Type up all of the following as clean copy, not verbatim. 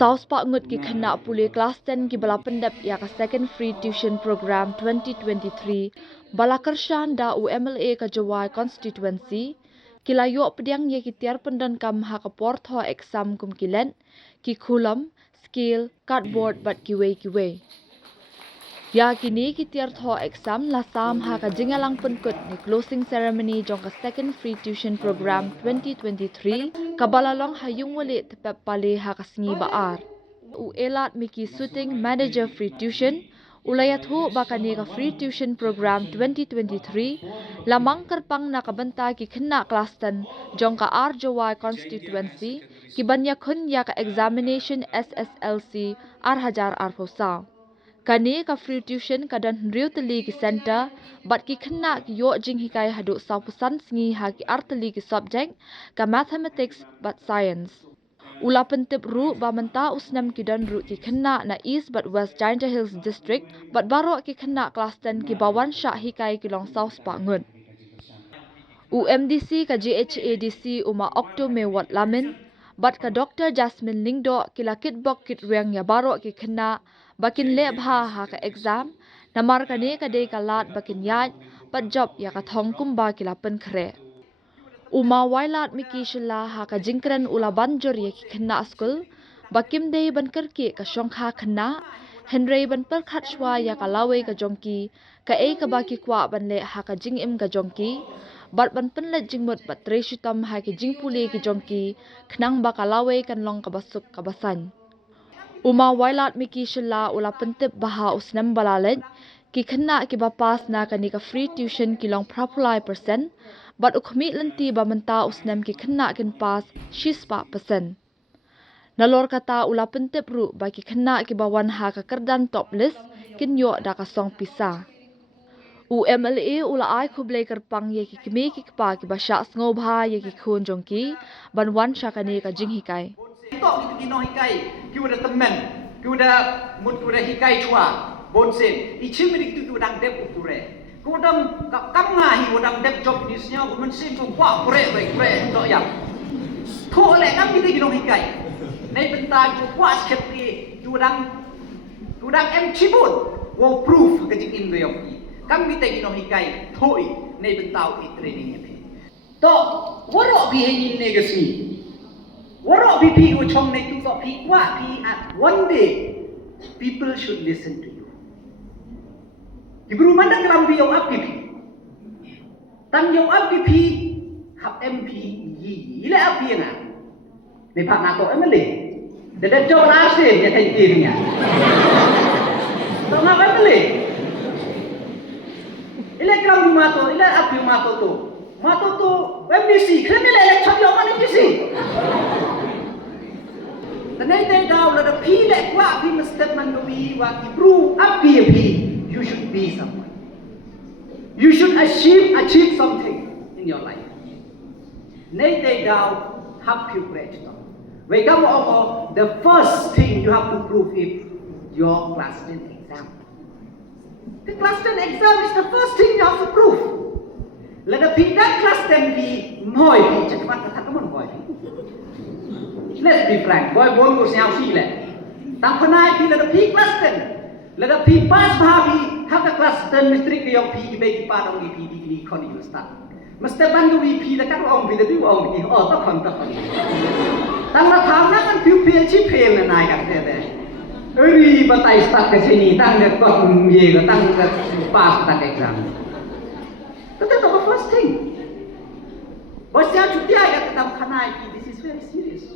Saus Pak Ngut ki khynnah puli kelas 10 ki bala pendep iaka second free tuition program 2023 bala kershan da MLA Jowai constituency kilayo pediang ye ki tiar pendan kam ha ka portho exam kum kilen ki khulam skill cardboard bat kiwe ya kini ki tiar tho exam la sam ha ka jingalang Pynkut ni closing ceremony jong ka second free tuition program 2023 kabalalong hayung wali tepep pali ha ka sngi baar Syllad miki shooting manager free tuition ulayathu bakani ka free tuition program 2023 lamang kerpang nakabanta ki khynnah class 10 jong ka Jowai constituency ki iakhun ya ka examination SSLC hajar phosa kani ka free tuition kadan riu teli ki center bat ki khynnah ki yo jing hikai hadu saupusan sngi ha ki teli ki subject ka mathematics bat science ula pentip ru ba menta usnam ki dan ru ki khynnah na East but West Giant Hills district bat baro ki khynnah class 10 ki bawan sha hikai ki long South Pak Ngut UMDC ka GHADC uma Okto Mewat Lamin bat ka Dr. Jasmine Lingdo kila kitbok kit riang ya baro ki khynnah bakin le bha ha ka exam namar kani ka dei ka lat bakin yaj pat job ya ka thong kumba kila pen khre uma wailat miki shilla ha ka jingkran ula banjor ye ki khynnah school bakim dei ban karki ka shongkha khynnah henrei ban per khat shwa ya ka lawe ka jongki ka ei ka baki kwa ban le ha ka jingim ka jongki bat ban penlet jingmut bat treshitam ha ki jingpuli ki jongki khnang ba ka lawe kan long ka basuk ka basan uma wailat miki shilla ula pentip baha usnam balalet ki khynnah ki bapas na kani ka free tuition ki long prapulai percent bat ukhmi lanti ba menta usnam ki khynnah kin pas shispa percent nalor kata ula pentip ru ba ki khynnah ki bawan ha ka kerdan top list kin yo da ka song pisa MLA ula ai khublei kerpang ye ki kimi ki pa ki basha sngo bha ye ki khun jongki ban wan shakani ka jing hikai tok ni kino hikai ki udah temen ki udah mut udah hikai chua bonsen ichi medik tu udang dep ukure ku udang kam ngahi udang dep job nisnya men sin tu kwa kure tok ya tho le kam ni kino hikai nei benta ku kwa sket ki udang em chibun wo proof ka jing in reok kam ni kino hikai thoi nei benta i training ni to woro bi hin ne gasi waro pipi ko chong nei tu so pi kwa pi at one day people should listen to you ibru manda kram bi yong api pi tam yong api pi hap mp yi ile api na nei pak na to MLA de job rase ya kai ti nya to na MLA ile kram bi ma to ile api ma to MDC criminal election yo man MDC the night day down the p like what we must step man to be what improve up p you should be someone you should achieve something in your life night day down have you great when come over the first thing you have to prove is your class 10 exam the class 10 exam is the first thing you have to prove let the p that class 10 be moi p chakmat kata kamu moi let's be frank boy bon ko siao si le tang panai pi let the p class 10 let the p pass bha bi have the class 10 matrik ki yong p ki be ki pa dong ki p di kon you start mesti ban ko p la kat ong bi de ong ki ta kon tang la thang na kan piu pe chi pe na nai kan te de ri ba tai start ke sini tang de ko ye ko tang ka pass ta exam. That's the first thing. But saya cuti ayat tetap kanai. This is very serious.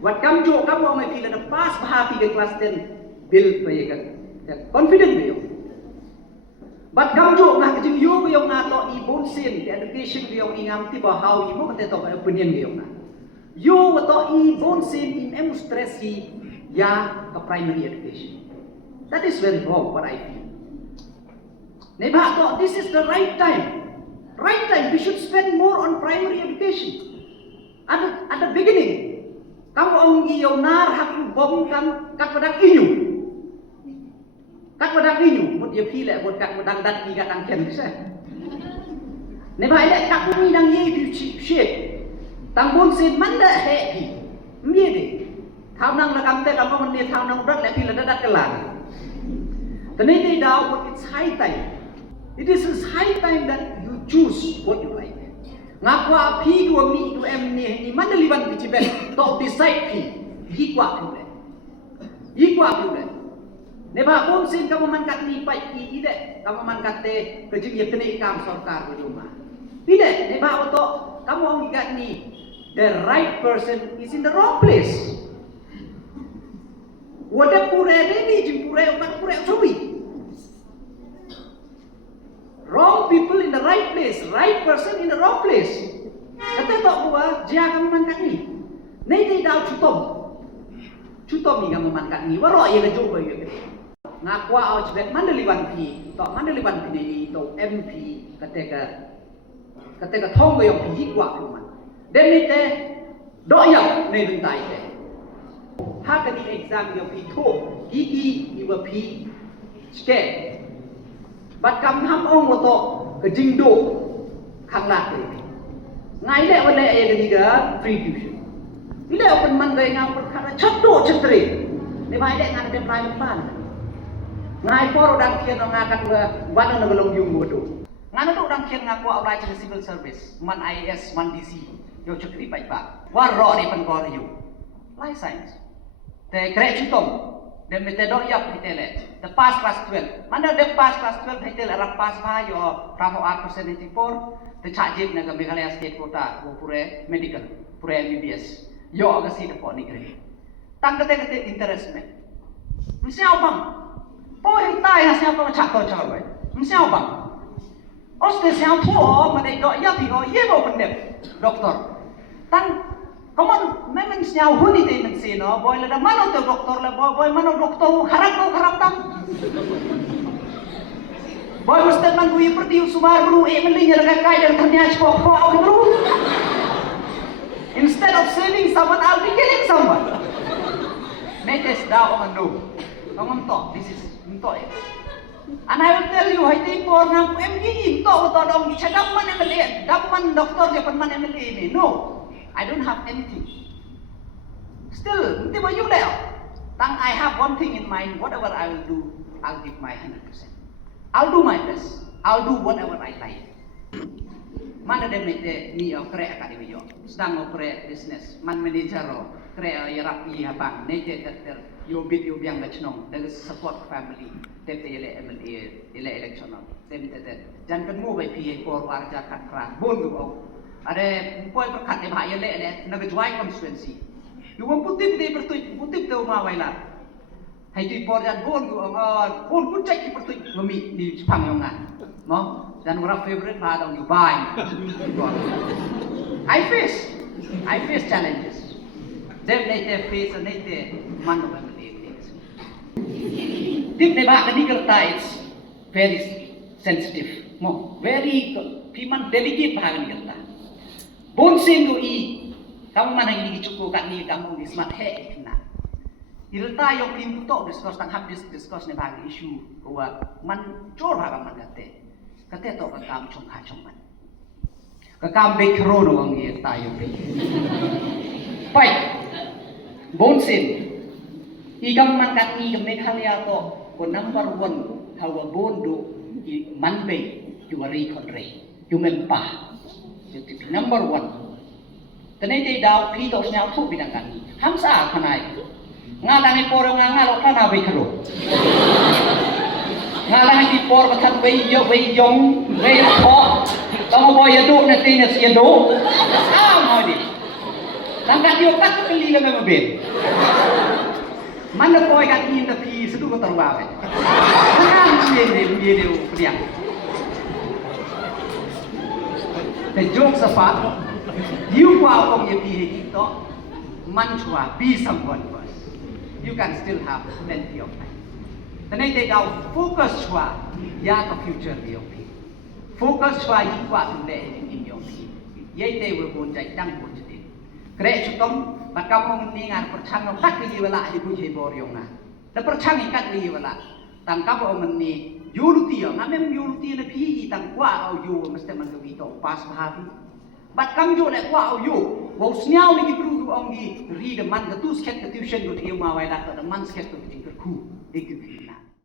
What kamu jo kamu orang ini ada pas bahagi ke kelas 10 build mereka confident dia. But kamu jo nak kerja yo yang nato ibon sin education yang ingam tiba how ibu kata tu opinion dia nak. Yo atau ibon sin in demonstrasi ya ke primary education. That is very wrong what I feel. Nebah thought this is the right time. Right time, we should spend more on primary education. At the beginning, kamu ang iyaw nar haku bom kan kat padang inyu. Kat padang inyu, mut ya pila buat kat padang dat ki kat ang ken bisa. Nebah ile kat mi dang ye bi shape. Tang bon sin manda happy. Mie de. thao năng là cầm tay cầm con nia thao năng rất là phi là đất cái làng. Thế nên đây đâu it's high time. It is high time that you choose what you like. Ngakwa phi của mi của em ni mana liban di cibet to decide phi hikwa phi le. Hikwa phi le. Neba pun sin kamu mangkat ni pai i de kamu mangkat te kejim kene ikam sarkar ko rumah. Ide neba auto kamu ang ikat ni the right person is in the wrong place. Wada pure ni jim pure umat pure suwi. Wrong people in the right place, right person in the wrong place. Kata tak buat dia kamu mangkat ni. Nei dei dau chutom ni kamu mangkat ni. Waro ye ka job ye. Ngakwa au cebet mandaliwan pi, tok mandaliwan pi ni tok MP kata thong ko yung pi kwa ko man. Dem ni te do yang nei bin tai te. Ha ka ni exam yung pi tho, gigi iwa pi ske. Bat kam ham ong mo to ke jingdo khang la te. Ngai le wan le ye ka ni ga free tuition. Ile open man ga ngau kan khara chatdo chatre. Nei bai le ngan dem private ban. Ngai por dang kian ngakan wan nang galong yung mo do. Ngan do dang kian ngaku apply to civil service, man IAS, man DC. Yo chukri bai ba. Wa ro ni pan ko yu. Life science. Te kre chutom. Dem te do yap hitele. The pass class 12. Mana dem pass class 12 hitele arap pass ba yo pramo art percentage por. Te chajib na ga Meghalaya state quota wo pure medical, pure MBBS. Yo aga si de po ni kre. Tang kate interest me. Msiao bang. Poi tai na siapa macam tu cakap baik. Mesti apa? Oste siapa tu mana dok ya pi ye mau pendek doktor. Tang kamu memang siapa huni te mesti no boy le mana tu doktor le boy mana doktor harap tang. Boy mesti man kui pergi sumar bro melinya dengan kai dan ternyata pokok bro. Instead of saving someone, I'll be killing someone. Netes dah orang no. Kamu tahu this is untuk it. And I will tell you, hai ti por na ME untuk dong chadam man MLA, damman doktor je man MLA ni. No, I don't have anything. Still, nanti bayu leh. Tang I have one thing in mind. Whatever I will do, I'll give my 100%. I'll do my best. I'll do whatever I like. Mana dem ni kre akademi yo. Sedang operate business. Man manager ro kre yarap i habang. Nete ter yo bit yo biang lachnong. There is support family. Tete ele MLA ele electional. Tem tete. Jan kan mu bai pi por warja kat kran. Bon go. Ada poi perkat de bha ele ele naga Jowai constituency. Yo putip de putip de ma waila. Hai tu por jan bon go bon pun cek ki pertui mami di Jepang yo ngan. Mo dan orang favorite bha dong you buy. I face challenges. Them they face and they man of MLA things. Tip ne ba kani kerta it's very sensitive. Mo very piman delicate bha kani kerta. Bon sen go I kamu man hang ni cukup kat ni kamu ni smart he kena. Irta yung Pynkut to discuss tang hab discuss ne bha issue wa man chor bha man kate. Kata to kakam chong ha chong man. Kakam be kro no ang ye tayo be. Pai. Bon sin. Igam man kat ni Meghalaya to ko number 1 hawa bondo I man be you are konre. You mempa. You to be number 1. Tanay day daw pi to snya thu binang kan. Hamsa khanai. Nga lang iporo nga lo kana be kro. Ngalang di por bakat wei yong wei kho tong boy yadu na tin na yadu mo di tangkat yo kat kali le mabel mana boy kat ni ta pi sedu ko tarwa be nang ye de priang te jok sa fa you kwa kong ye pi to man chua be someone first you can still have plenty of time. Tanay they daw focus chua ya ka future DOP. Focus chua yi kwa tule in DOP. Ye they will go jai dang ko chiti. Kre chutom bakam mong ni ngan perchang no tak ni wala hi bu je bor yong na. Da perchang I kat ni wala. Tang ka bo man ni yuluti yo ngamem yuluti na pi tang kwa au yu mesti man to pas bahati. Bakam jo le kwa au yu Bau sniau ni Kibru ku ongi read the man the two sket the tuition ku tiu ma wai dak the man sket ku tingkat ku. Iku khynnah.